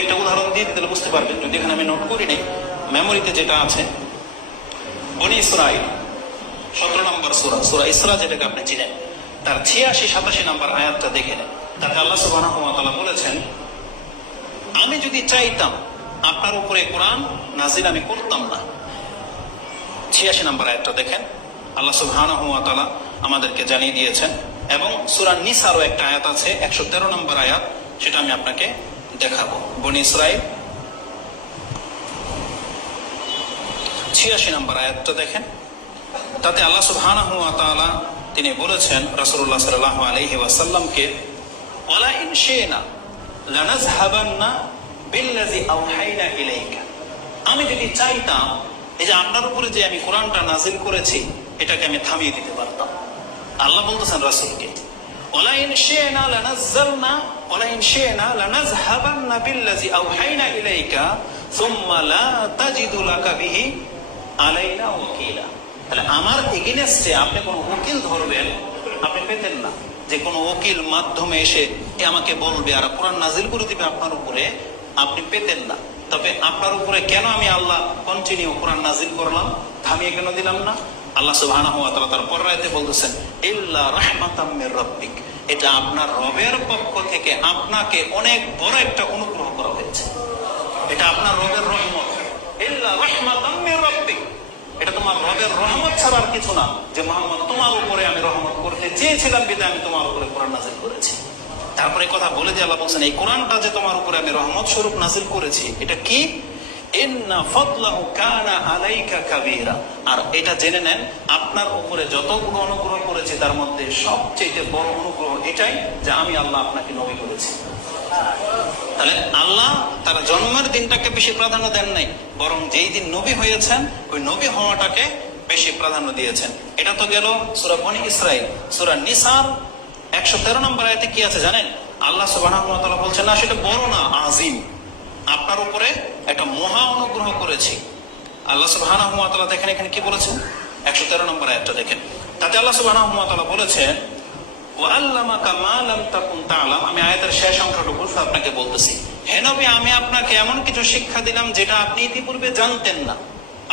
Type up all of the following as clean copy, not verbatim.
একটা উদাহরণ দিয়ে দিতে বুঝতে পারবেন, যদি এখানে আমি নোট করি নাই, মেমোরিতে যেটা আছে। বনি ইসরাইল 17 নম্বর সূরা, সূরা ইসরা যেটাকে আপনি চিনেন, তার 86-87 নম্বর আয়াতটা দেখে নেন। তাতে আল্লাহ সুবহানাহু ওয়া তাআলা বলেছেন, আমি যদি চাইতাম আপনার উপরে কোরআন নাজিল আমি করতাম না। 86 নম্বর আয়াতটা দেখেন, আল্লাহ সুবহানাহু ওয়া তাআলা আমাদেরকে জানিয়ে দিয়েছেন। এবং সূরা নিসারও একটা আয়াত আছে, 113 নম্বর আয়াত, সেটা আমি আপনাকে দেখাবো। বনি ইসরাইল 86 নম্বর আয়াতটা দেখেন। তাতে আল্লাহ সুবহানাহু ওয়া তাআলা তিনি বলেছেন রাসূলুল্লাহ সাল্লাল্লাহু আলাইহি ওয়াসাল্লামকে, ওয়ালা ইন শি'না লানাযহাবান্না বিল্লাযী আওহাইনা ইলাইকা। আমি যদি চাইতাম, এই যে আপনার উপরে যে আমি কোরআনটা নাজিল করেছি, এটাকে আমি থামিয়ে দিতে পারতাম। আল্লাহ বলতেছেন রাসূলকে, ওয়ালা ইন শি'না লানাযালনা ওয়ালা ইন শি'না লানাযহাবান্না বিল্লাযী আওহাইনা ইলাইকা সুম্মা লা তাজিদু লাকা বিহি আলাইনা ওয়াকিলা। তাহলে আমার এগেইনস্টে আপনি কোনো উকিল ধরবেন, আপনি পেতেন না। যে কোনো উকিল মাধ্যমে এসে আমাকে বলবে আর কোরআন নাজিল করে দিবে আপনার উপরে, আপনি পেতেন না। তবে আপনার উপরে কেন আমি আল্লাহ কন্টিনিউ কোরআন নাজিল করলাম, থামিয়ে কেন দিলাম না? আল্লাহ সুবহানাহু ওয়া তাআলা তার পরের আয়াতে বলতেছেন, ইল্লা রাহমাতাম মির রাব্বিক। এটা আপনার রবের পক্ষ থেকে আপনাকে অনেক বড় একটা অনুগ্রহ করা হয়েছে। এটা আপনার রবের রহমত। ইল্লা রাহমাতাম মির রাব্বিক, এটা তোমার রবের রহমত ছাড়া আর কিছু না। যে মুহাম্মদ, তোমার উপরে আমি রহমত করতে চেয়েছিলাম বিধায় আমি তোমার উপরে কোরআন নাজিল করেছি। তারপরে কথা বলে দিয়ে আল্লাহ বলছেন, এই কোরআনটা যে তোমার উপরে আমি রহমত স্বরূপ নাজিল করেছি, এটা কি? ইন্না ফাদলাহু কানা আলাইকা কাবীরা। আর এটা জেনে নেন, আপনার উপরে যতগুলো অনুগ্রহ করেছি তার মধ্যে সবচেয়ে বড় অনুগ্রহ এটাই যে আমি আল্লাহ আপনাকে নবী করেছি। তাহলে আল্লাহ তার জন্মের দিনটাকে বেশি প্রাধান্য দেন নাই, বরং যেই দিন নবী হয়েছেন ওই নবী হওয়াটাকে বেশি প্রাধান্য দিয়েছেন। এটা তো গেল সূরা বনি ইসরাইল। সূরা নিসার 113 নম্বর আয়াতে কি আছে জানেন? আল্লাহ সুবহানাহু ওয়া তাআলা বলছেন, না সেটা বড় না, আজিম। আপনার উপরে একটা মহা অনুগ্রহ করেছি। আল্লাহ সুবহানাহু ওয়া তাআলা দেখেন এখানে কি বলেছেন, 113 নম্বর আয়াতটা দেখেন। তাতে আল্লাহ সুবহানাহু ওয়া তাআলা বলেছেন, ওয়াল্লামাকা মা লাম তাকুন তা'লাম। আমি আয়াতের শেষ অংশটুকু আপনাকে বলতেছি, হে নবী, আমি আপনাকে এমন কিছু শিক্ষা দিলাম যেটা আপনি ইতিপূর্বে জানতেন না।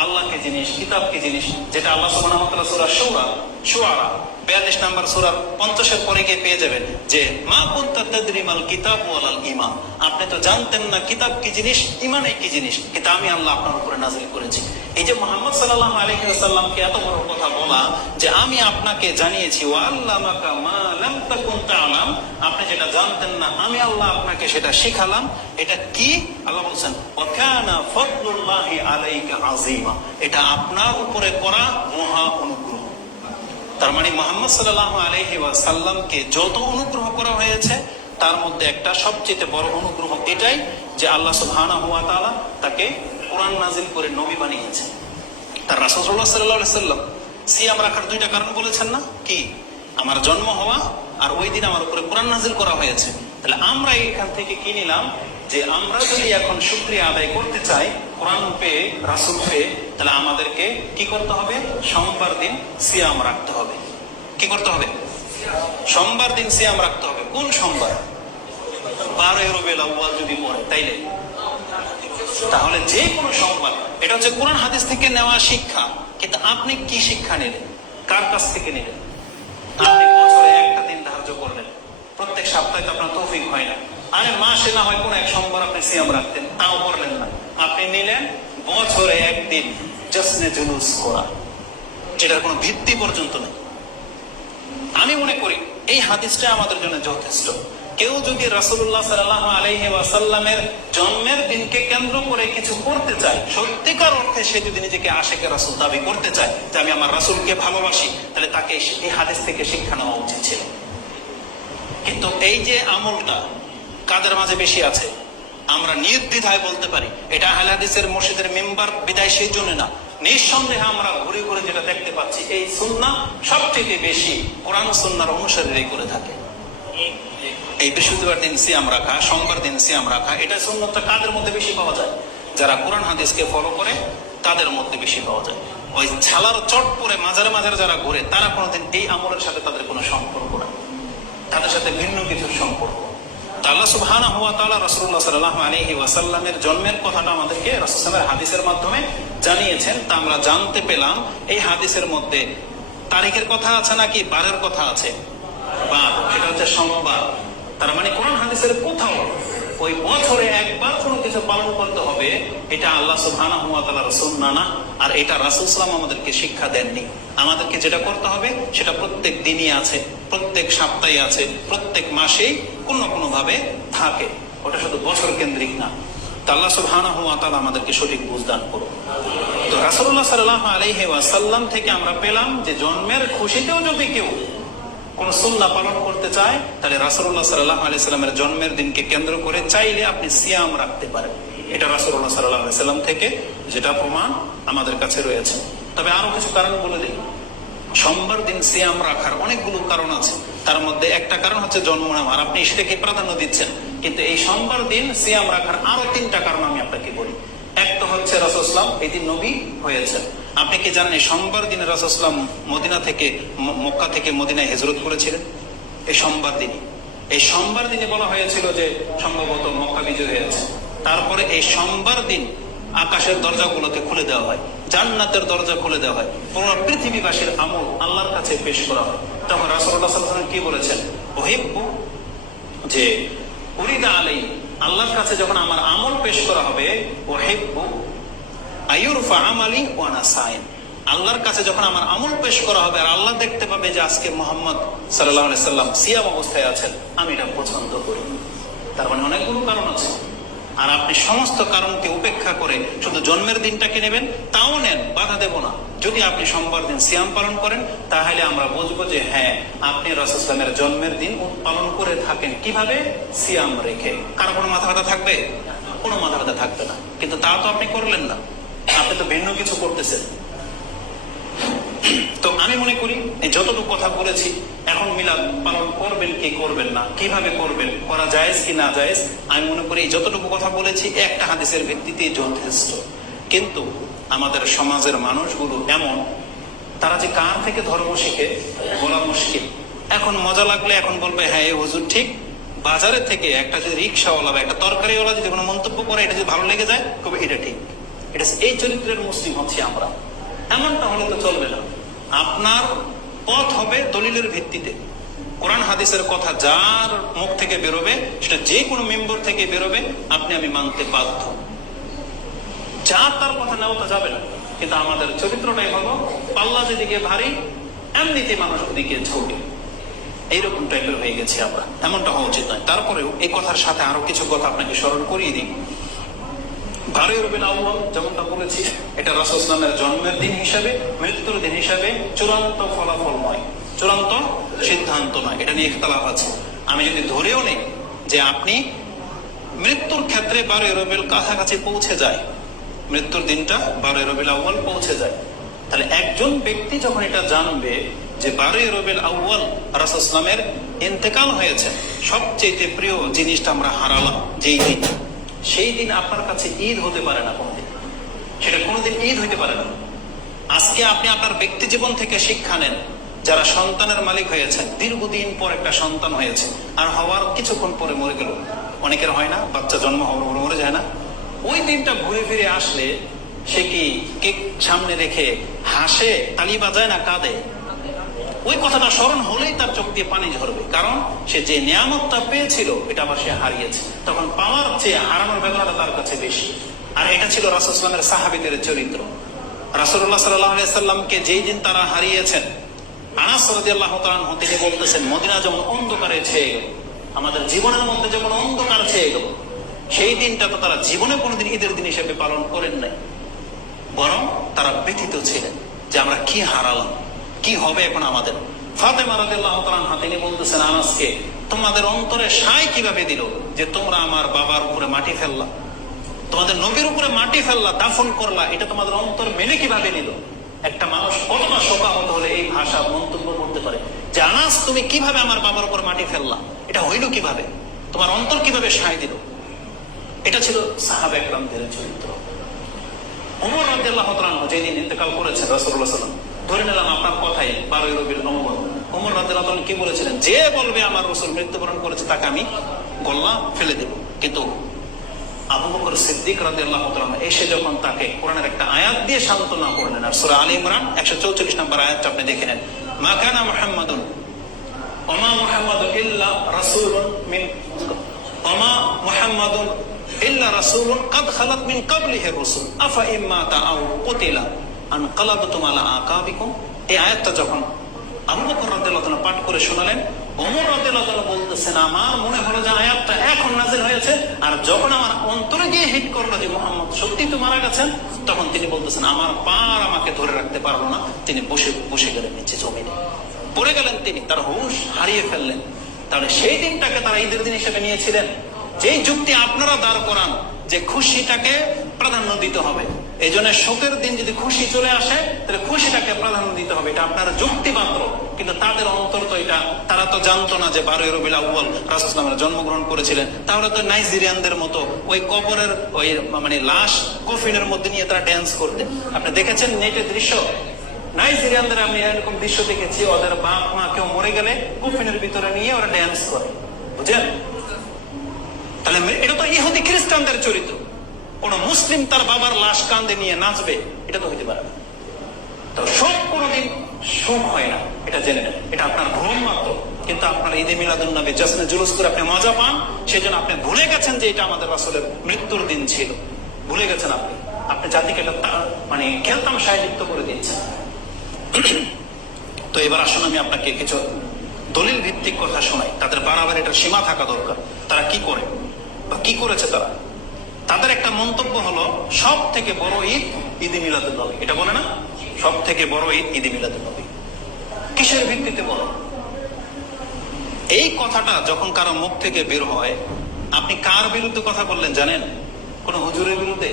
আল্লাহ কি জিনিস, কিতাব কি জিনিস, যেটা আল্লাহ সুবহানাহু ওয়া তাআলা সূরা শুআরা 42 নম্বর সূরা 50 পরে গিয়ে পেয়ে যাবেন যে মা কুনতা তাদরি মাল কিতাব ওয়ালাল ঈমান। আপনি তো জানতেন না কিতাব কি জিনিস, ঈমান কি জিনিস, কিন্তু আমি আল্লাহ আপনার উপরে নাযিল করেছি। এই যে মুহাম্মদ সাল্লাল্লাহু আলাইহি ওয়াসাল্লামকে এত বড় কথা বলা যে আমি আপনাকে জানিয়েছি, ওয়াল্লামাকা মা লাম তাকুন তা'লাম, আপনি যেটা জানতেন না আমি আল্লাহ আপনাকে সেটা শিখালাম। এটা কি? আল্লাহ বলছেন, ওয়া কানা ফাদলুল্লাহি আলাইকা আযীমা। এটা আপনার উপরে করা মহা অনুগ্রহ। তার মানে মুহাম্মদ সাল্লাল্লাহু আলাইহি ওয়াসাল্লামকে যত অনুগ্রহ করা হয়েছে তার মধ্যে একটা সবচেয়ে বড় অনুগ্রহ এটাই যে আল্লাহ সুবহানাহু ওয়া তাআলা তাকে কোরআন নাজিল করে নবী বানিয়েছেন। তার রাসূলুল্লাহ সাল্লাল্লাহু আলাইহি ওয়াসাল্লাম সিয়াম রাখার দুইটা কারণ বলেছেন না? কি? আমার জন্ম হওয়া আর ওই দিন আমার উপরে কোরআন নাজিল করা হয়েছে। তাহলে আমরা এখান থেকে কি নিলাম যে আমরা যদি এখন শুকরিয়া আদায় করতে চাই কোরআন পেয়ে, রাসূল পেয়ে, তাহলে আমাদেরকে কি করতে হবে? সোমবার দিন সিয়াম রাখতে হবে। কি করতে হবে? সোমবার দিন সিয়াম রাখতে হবে। কোন সোমবার? 12 রবিউল আউয়াল যদি পড়ে তাইলে, তাহলে যে কোনো সোমবার। এটা হচ্ছে কোরআন হাদিস থেকে নেওয়া শিক্ষা। কিন্তু আপনি কি শিক্ষা নিলেন? কার কাছ থেকে নিলেন? আপনি বছরে একটা দিন ধার্য করলেন, প্রত্যেক সপ্তাহে তো আপনার তৌফিক হয় না। আরে মাসে না হয় কোন এক সোমবার আপনি সিয়াম রাখতেন, তাও করলেন না। আপনি নিলেন বছরে একদিন জশ্নে জুলুস করা, যেটার কোনো ভিত্তি পর্যন্ত নেই। আমি মনে করি এই হাদিসটা আমাদের জন্য যথেষ্ট। কেউ যদি রাসূলুল্লাহ সাল্লাল্লাহু আলাইহি ওয়াসাল্লামের জন্মের দিনকে কেন্দ্র করে কিছু করতে চায়, সত্যিকার অর্থে সে যদি নিজেকে আশিকে রাসূল দাবি করতে চায় যে আমি আমার রাসূলকে ভালোবাসি, তাহলে তাকে এই হাদিস থেকে শিক্ষা নেওয়া উচিত ছিল। কিন্তু এই যে আমলটা কাদের মাঝে বেশি আছে? আমরা নির্দ্বিধায় বলতে পারি এটা আহলে হাদিসের মসজিদের মেম্বার বিদায় সেই জন্য না, নিঃসন্দেহে আমরা ঘুরে ঘুরে যেটা দেখতে পাচ্ছি এই সুন্নাহ সবথেকে বেশি কোরআন সুন্নাহর অনুসারীরাই করে থাকে। এই বৃহস্পতিবার দিন সিয়াম রাখা, সোমবার দিন সিয়াম রাখা, এটা সুন্নাহটা কাদের মধ্যে বেশি পাওয়া যায়? যারা কোরআন হাদিসকে ফলো করে তাদের মধ্যে বেশি পাওয়া যায়। ওই ছালার চট পরে মাজারে মাজারে যারা ঘুরে তারা কোনোদিন এই আমলের সাথে তাদের কোনো সম্পর্ক নাই, তাদের সাথে ভিন্ন কিছুর সম্পর্ক। আল্লাহ সুবহানাহু ওয়া তাআলা রাসূলুল্লাহ সাল্লাল্লাহু আলাইহি ওয়াসাল্লামের জন্মের কথাটা আমাদেরকে রাসূলের হাদিসের মাধ্যমে জানিয়েছেন। তা আমরা জানতে পেলাম এই হাদিসের মধ্যে তারিখের কথা আছে নাকি বারের কথা আছে? বার, সেটা হচ্ছে সোমবার। তার মানে কোরআন হাদিসের কোথাও ওই বছরে একবার কোনো কিছু পালন করতে হবে এটা আল্লাহ সুবহানাহু ওয়া তাআলার সুন্নাহ না, আর এটা রাসূল সাল্লাল্লাহু আলাইহি ওয়াসাল্লাম আমাদেরকে শিক্ষা দেননি। আমাদেরকে যেটা করতে হবে সেটা প্রত্যেক দিনই আছে, প্রত্যেক সপ্তাহে আছে, প্রত্যেক মাসেই কোনো না কোনো ভাবে থাকে, ওটা শুধু বছর কেন্দ্রিক না। তা আল্লাহ সুবহানাহু ওয়া তাআলা আমাদেরকে সঠিক বুঝদান করুন। তো রাসূলুল্লাহ সাল্লাল্লাহু আলাইহি ওয়াসাল্লাম থেকে আমরা পেলাম যে জন্মের খুশিতেও যদি কেউ কোন সুন্নাহ পালন করতে চায় তাহলে রাসূলুল্লাহ সাল্লাল্লাহু আলাইহি সাল্লামের জন্মের দিনকে কেন্দ্র করে চাইলে আপনি সিয়াম রাখতে পারেন। এটা রাসূলুল্লাহ সাল্লাল্লাহু আলাইহি সাল্লাম থেকে যেটা প্রমাণ আমাদের কাছে রয়েছে। তবে আরো কিছু কারণ বলে দিই। সোমবার দিন সিয়াম রাখার অনেকগুলো কারণ আছে, তার মধ্যে একটা কারণ হচ্ছে জন্ম নেওয়া, আর আপনি সেটাকে প্রাধান্য দিচ্ছেন। কিন্তু এই সোমবার দিন সিয়াম রাখার আরো 3টা কারণ আমি আপনাকে বলি। এক তো হচ্ছে রাসূল সাল্লাল্লাহু আলাইহি ওয়াসাল্লাম এই দিন নবী হয়েছেন। আপনি কি জানেন এই সোমবার দিনে রাসূল সাল্লাল্লাহু আলাইহি ওয়াসাল্লাম মদিনা থেকে মক্কা থেকে মদিনায় হিজরত করেছিলেন? এই সোমবার দিনই। এই সোমবার দিনে বলা হয়েছিল যে সম্ভবত মক্কা বিজয় হয়েছে। তারপরে এই সোমবার দিন আকাশের দরজাগুলোকে খুলে দেওয়া হয়, জান্নাতের দরজা খুলে দেওয়া হয়, পুরো পৃথিবীবাসীর আমল আল্লাহর কাছে পেশ করা হয়। তখন রাসূলুল্লাহ সাল্লাল্লাহু আলাইহি ওয়াসাল্লাম কি বলেছেন? ওহিব্বু, যে উরিদা আলাই, আল্লাহর কাছে যখন আমার আমল পেশ করা হবে, ওহিব্বু আইয়ুরফা আমালি ওয়া আনা সাইম, আল্লাহর কাছে যখন আমার আমল পেশ করা হবে আর আল্লাহ দেখতে পাবে যে আজকে মুহাম্মদ সাল্লাল্লাহু আলাইহি সাল্লাম সিয়াম অবস্থায় আছেন, আমি এটা পছন্দ করি। তার মানে অনেকগুলো কারণ আছে। আর আপনি সমস্ত কারণকে উপেক্ষা করে শুধু জন্মের দিনটাকে নেবেন, তাও নেন, বাধা দেব না। যদি আপনি সোমবার দিন সিয়াম পালন করেন তাহলে আমরা বুঝবো যে হ্যাঁ আপনি রাসূল সাল্লাল্লাহু আলাইহি ওয়াসাল্লামের জন্মের দিন পালন করে থাকেন। কিভাবে? সিয়াম রেখে। কারো কোনো মাথা ব্যথা থাকবে? কোনো মাথা ব্যথা থাকবে না। কিন্তু তা তো আপনি করলেন না, আপনি তো ভিন্ন কিছু করতেছেন। তো আমি মনে করি এই যতটুকু কথা বলেছি, এখন মিলাদ পালন করবেন কি করবেন না, কিভাবে করবেন, করা জায়েজ কি না জায়েজ, আমি মনে করি যতটুকু কথা বলেছি একটা হাদিসের ভিত্তিতে যথেষ্ট। কিন্তু আমাদের সমাজের মানুষগুলো এমন, তারা যে কার থেকে ধর্ম শিখে বলা মুশকিল। এখন মজা লাগলে এখন বলবে হ্যাঁ এই হুজুর ঠিক, বাজারে থেকে একটা যদি রিক্সাওয়ালা বা একটা তরকারিওয়ালা যদি কোনো মন্তব্য করে এটা যদি ভালো লেগে যায় তবে এটা ঠিক। এটা এই চরিত্রের মুসলিম হচ্ছে আমরা। এমনটা হলে তো চলবে না। আপনার পথ হবে দলিলের ভিত্তিতে। কোরআন হাদিসের কথা যার মুখ থেকে বেরোবে, সেটা যে কোনো মেম্বার থেকে বেরোবে, আপনি আমি মানতে বাধ্য। যা তার কথা নেওয়া যাবে না। কিন্তু আমাদের চরিত্রটাই হলো পাল্লা যেদিকে ভারী এমনিতে মানুষ ওদিকে ঝোঁকে, এইরকম টাইপের হয়ে গেছে আমরা। এমনটা হওয়া উচিত নয়। তারপরেও এই কথার সাথে আরো কিছু কথা আপনাকে স্মরণ করিয়ে দিই। 12 রবিউল আউয়াল যেমনটা বলেছি, এটা রাসূল সাল্লাল্লাহু আলাইহি ওয়াসাল্লামের জন্মের দিন হিসাবে, মৃত্যুর দিন হিসাবে চূড়ান্ত ফলাফল নয়, চূড়ান্ত সিদ্ধান্ত নয়। এটা নিয়ে ইখতিলাফ আছে। আমি যদি ধরেও নেই যে আপনি মৃত্যুর ক্ষেত্রে 12 রবিউল কাছাকাছি পৌঁছে যায়, মৃত্যুর দিনটা 12 রবিউল আউয়াল পৌঁছে যায়, তাহলে একজন ব্যক্তি যখন এটা জানবে যে 12 রবিউল আউয়াল রাসূল সাল্লাল্লাহু আলাইহি ওয়াসাল্লামের ইন্তেকাল হয়েছে, সবচেয়ে প্রিয় জিনিসটা আমরা হারালাম যেই দিন, সেই দিন আপনার কাছে ঈদ হতে পারে না কোনদিন। সেটা কোনোদিন ঈদ হইতে পারে না। আজকে আপনি আপনার ব্যক্তি জীবন থেকে শিক্ষা নেন। যারা সন্তানের মালিক হয়েছেন, দীর্ঘদিন পর একটা সন্তান হয়েছে, আর হওয়ার কিছুক্ষণ পরে মরে গেল, অনেকের হয় না, বাচ্চা জন্ম হওয়ার পরে মরে যায় না, ওই দিনটা ঘুরে ফিরে আসলে সে কি কেক সামনে রেখে হাসে, তালি বাজায় না কাঁদে? ওই কথাটা স্মরণ হলেই তার চোখ দিয়ে পানি ঝরবে, কারণ সে যে নিয়ামতটা পেয়েছিল এটা আবার সে হারিয়েছে। তখন পাওয়ার চেয়ে হারানোর ব্যাপারটা তার কাছে বেশি। আর এটা ছিল রাসূল সাল্লাল্লাহু আলাইহি ওয়াসাল্লামের সাহাবীদের চরিত্র। রাসূলুল্লাহ সাল্লাল্লাহু আলাইহি ওয়াসাল্লামকে যেই দিন তারা হারিয়েছেন, আনাস রাদিয়াল্লাহু তাআলা আনহু তিনি বলতেছেন, মদিনা যেমন অন্ধকারে ছেয়ে গেল, আমাদের জীবনের মধ্যে যেমন অন্ধকার ছেয়ে গেল, সেই দিনটা তো তারা জীবনে কোনোদিন ঈদের দিন হিসেবে পালন করেন নাই, বরং তারা ব্যথিত ছিলেন যে আমরা কি হারালাম, কি হবে এখন আমাদের। ফাতেমা রাদিয়াল্লাহু তাআলা আনহা তিনি বলতেছেন আনাসকে, তোমাদের অন্তরে সায় কিভাবে দিল যে তোমরা আমার বাবার উপরে মাটি ফেললা, তোমাদের নবীর উপরে মাটি ফেললা, দাফন করলা, এটা তোমাদের অন্তর মেনে কিভাবে নিল? একটা মানুষ কতটা শোকাহত হলে এই ভাষা মন্তব্য করতে পারে যে আনাস তুমি কিভাবে আমার বাবার উপর মাটি ফেললা, এটা হইল কিভাবে, তোমার অন্তর কিভাবে সায় দিল? এটা ছিল সাহাবা একরামদের চরিত্র। ওমর রাদিয়াল্লাহু তাআলা আনহু যেদিন ইন্তেকাল করেছেন রাসূলুল্লাহ সাল্লাল্লাহু আলাইহি ওয়াসাল্লাম, ধরে নিলাম আপনার কথাই 12 রবিউল আউয়াল, ওমর রাদিয়াল্লাহু তাআলা কি বলেছিলেন? যে বলবে আমার রাসূল মৃত্যুবরণ করেছে তাকে আমি গল্লা ফেলে দেব। কিন্তু আবু বকর সিদ্দিক রাদিয়াল্লাহু তাআলা এসে যখন তাকে কোরআনের একটা আয়াত দিয়ে সান্ত্বনা করলেন, আর সূরা আলে ইমরান 144 নম্বর আয়াতটা আপনি দেখে নেন, মা কানা মুহাম্মাদুন ওমা মুহাম্মাদুন ইল্লা রাসূলুন মিন ওমা মুহাম্মাদুন ইল্লা রাসূলুন ক্বাদ খালাত মিন ক্বাবলিহি রাসূল আফা ইম্মা তাআউ কুতিলা আনকালাবতুম আলা আকাবিকুম। এই আয়াতটা যখন আবু বকর রাদিয়াল্লাহু তাআলা পাঠ করে শোনালেন, ওমর রাদিয়াল্লাহু তাআলা বলতেছেন, আমার মনে হলো যে আয়াতটা এখন নাযিল হয়েছে, আর যখন আমার অন্তরে গিয়ে হিট করলো যে মুহাম্মদ সত্যি তো মারা গেছেন, তখন তিনি বলতেছেন আমার পার আমাকে ধরে রাখতে পারলো না, তিনি বসে গেলেন নিচে জমিনে, পড়ে গেলেন, তিনি তার হুঁশ হারিয়ে ফেললেন। তাহলে সেই দিনটাকে তারা ঈদের দিন হিসেবে নিয়েছিলেন। যেই যুক্তি আপনারা দাঁড় করান যে খুশিটাকে প্রাধান্য দিতে হবে, এই জন্য শোকের দিন যদি খুশি চলে আসে তাহলে খুশিটাকে প্রাধান্য দিতে হবে, এটা আপনার যুক্তি মাত্র। কিন্তু তাদের অন্তর তো এটা, তারা তো জানতো না যে 12 রবিউল আউয়াল রাসূল সাল্লাল্লাহু আলাইহি ওয়াসাল্লাম জন্মগ্রহণ করেছিলেন। তাহলে তো নাইজেরিয়ানদের মতো ওই কবরের ওই মানে লাশ কফিনের মধ্যে নিয়ে তারা ড্যান্স করতেন। আপনি দেখেছেন নেটের দৃশ্য, নাইজেরিয়ানদের আমি এরকম দৃশ্য দেখেছি, ওদের বাপ মা কেউ মরে গেলে কফিনের ভিতরে নিয়ে ওরা ড্যান্স করে, বুঝলেন? তাহলে এটা তো ইহুদি খ্রিস্টানদের চরিত্র। কোন মুসলিম তার বাবার লাশ কান্দে নিয়ে নাচবে, এটা তো হইতে পারে না। তো সব কোনোদিন সুখ হয় না, এটা জেনে নেন, এটা আপনার ভ্রম মাত্র। কিন্তু আপনার ঈদে মিলাদুন নবী জশ্নে জুলুস করে আপনি মজা পান, সেই জন্য আপনি ভুলে গেছেন যে এটা আমাদের রাসূলের মৃত্যুর দিন ছিল, ভুলে গেছেন আপনি জাতিকে এটা মানে খেলতামশায় লিপ্ত করে দিয়েছেন। তো এবার আসুন আমি আপনাকে কিছু দলিল ভিত্তিক কথা শোনাই, তাদের বাড়াবার এটা সীমা থাকা দরকার। তারা কি করে বা কি করেছে তারা? তাদের একটা মন্তব্য হলো সব থেকে বড় ঈদ ঈদে মিলাদুন নবী। এটা বলে না, সব থেকে বড় ঈদ ঈদে মিলাদুন নবী। কিসের ভিত্তিতে বড়? এই কথাটা যখন কারো মুখ থেকে বের হয়, আপনি কার বিরুদ্ধে কথা বললেন জানেন? কোন হুজুরের বিরুদ্ধে,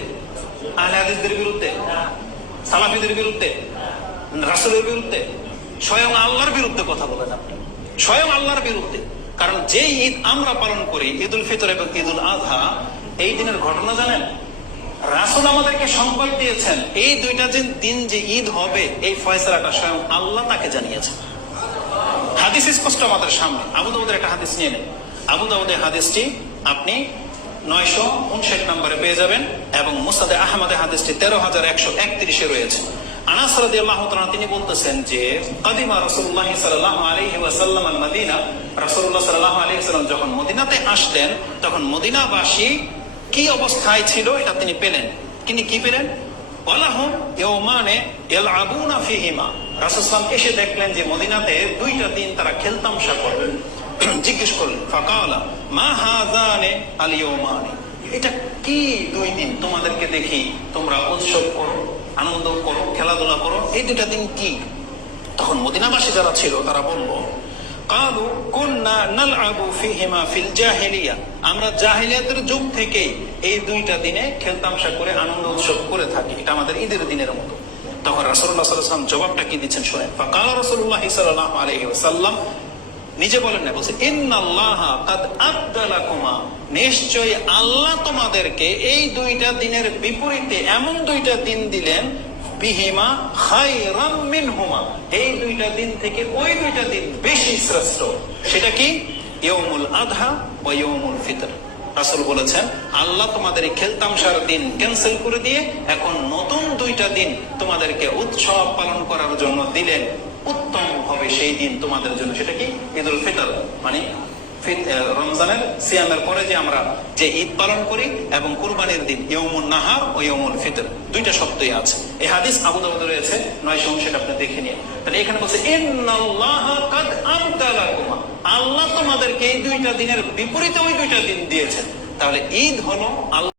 আহলে হাদিসদের বিরুদ্ধে, সালাফিদের বিরুদ্ধে, রাসূলের বিরুদ্ধে, স্বয়ং আল্লাহর বিরুদ্ধে কথা বলেন আপনি, স্বয়ং আল্লাহর বিরুদ্ধে। কারণ যে ঈদ আমরা পালন করি, ঈদ উল ফিতর এবং ঈদ উল আযহা, এই দিনের ঘটনা জানেন? রাসূল আমাদেরকে সংবাদ দিয়েছেন এই দুইটা দিন যে ঈদ হবে, এই ফয়সালাটা স্বয়ং আল্লাহ তাকে জানিয়েছেন। হাদিস স্পষ্ট আমাদের সামনে। আবু দাউদের একটা হাদিস নিয়ে নেন। আবু দাউদের হাদিসটি আপনি 959 নম্বরে পেয়ে যাবেন, এবং মুসনাদে আহমদে হাদিসটি 13131 রয়েছে। আনাস রাদিয়াল্লাহু তাআলা তিনি বলতেছেন যে কাদিমা রাসূলুল্লাহ সাল্লাল্লাহু আলাইহি ওয়াসাল্লাম আল মদিনা, রাসূলুল্লাহ সাল্লাল্লাহু আলাইহি ওয়াসাল্লাম যখন মদিনাতে আসলেন, তখন মদিনাবাসী কি অবস্থায় ছিল এটা তিনি পেলেন। তিনি কি পেলেন? ওয়ালাহুম ইয়াওমানে ইয়ালআবুনা ফীহিমা। রাসূল সাল্লাল্লাহু আলাইহি ওয়াসাল্লাম এসে দেখলেন যে মদিনাতে দুইটা দিন তারা খেলতামশা করবেন। জিজ্ঞেস করলেন, ফাকালা মা হাযানে আল ইয়াওমানে, এটা কি দুই দিন তোমাদেরকে দেখি তোমরা উৎসব করো, আনন্দ করো, খেলাধুলা করো, এই দুইটা দিন কি? তখন মদিনাবাসী যারা ছিল তারা বলল, কালু কুননা নালআবু ফীহিমা ফিল জাহিলিয়া, আমরা জাহিলিয়াতের যুগ থেকে এই দুইটা দিনে খেলতামশা করে আনন্দ উৎসব করে থাকি, এটা আমাদের ঈদের দিনের মতো। তখন রাসূলুল্লাহ সাল্লাল্লাহু আলাইহি ওয়াসাল্লাম জবাবটা কি দিচ্ছেন শুনেন। ফাকালা রাসূলুল্লাহ সাল্লাল্লাহু আলাইহি ওয়াসাল্লাম, নিজে বলেন না, বলছে ইন্নাল্লাহা কাদ আবদালাকুমা, নিশ্চয়ই আল্লাহ তোমাদেরকে এই দুইটা দিনের বিপরীতে এমন দুইটা দিন দিলেন, বিহিমা খায়রাম মিনহুমা, এই দুইটা দিন থেকে ওই দুইটা দিন বেশি শ্রেষ্ঠ। সেটা কি? ইয়াউমুল আযহা ওয়া ইয়াউমুল ফিতর। রাসূল বলেছেন আল্লাহ তোমাদের এই খেলতামশার দিন ক্যান্সেল করে দিয়ে এখন নতুন দুইটা দিন তোমাদেরকে উৎসব পালন করার জন্য দিলেন, উত্তম হবে সেই দিন তোমাদের জন্য। সেটা কি? ঈদুল ফিতর, মানে রমজানের সিয়ামের পরে যে আমরা যে ঈদ পালন করি, এবং কুরবানির দিন ইয়াউমুন নাহার ও ইয়াউমুল ফিতর, দুইটা শব্দই আছে। এই হাদিস আবু দাউদে রয়েছে 959, আপনি দেখে নিন। তাহলে এখানে বলছে ইন্নাল্লাহা কাদ আবদালাকুমা, আল্লাহ তোমাদেরকে এই দুইটা দিনের বিপরীতে ওই দুইটা দিন দিয়েছেন। তাহলে ঈদ হলো আল্লাহ